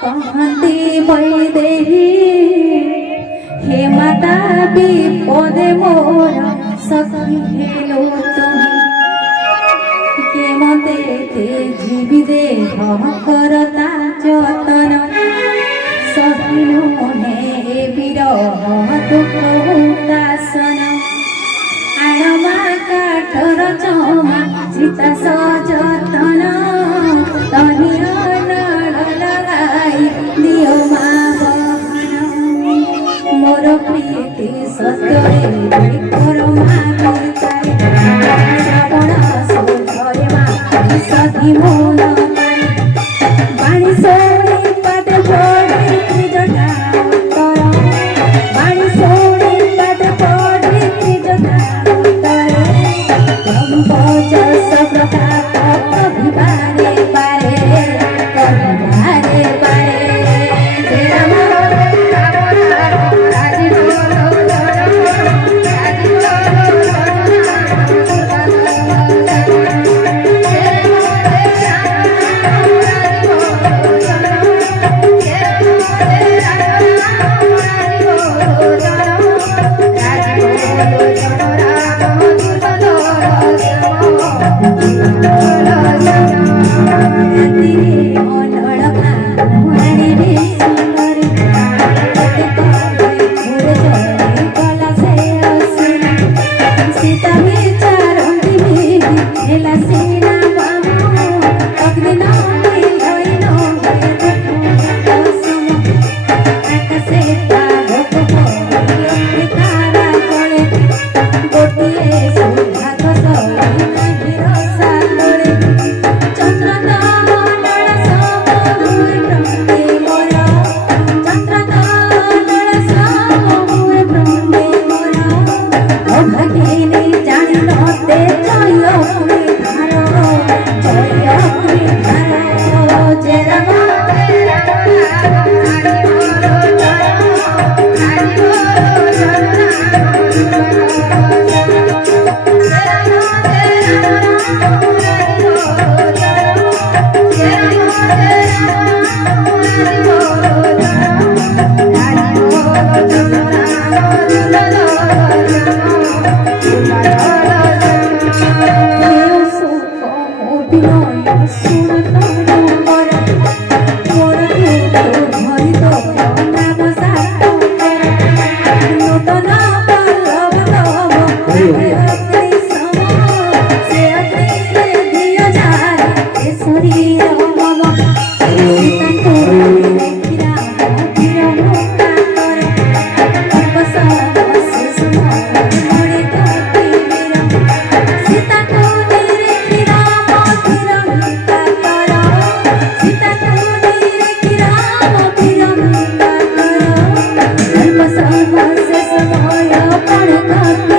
कहती बैदेही हे माता विपदे मोर सखी हेलो तुम्हें के मते जीवी देह करता जतन सहिलु मने विरह दुख हुतासन आणमा काठर चमा सीता सजतन तनिया दियो मोर प्रीति सत्य कर श्रावण सुधरे सखी मोल बाणी सोनी पाट पड़ी जगा तर बाणी सोनी पाट पड़ी जगा तर सब प्रकार कभी बारे बारे बारे बारे Sama se samaya pan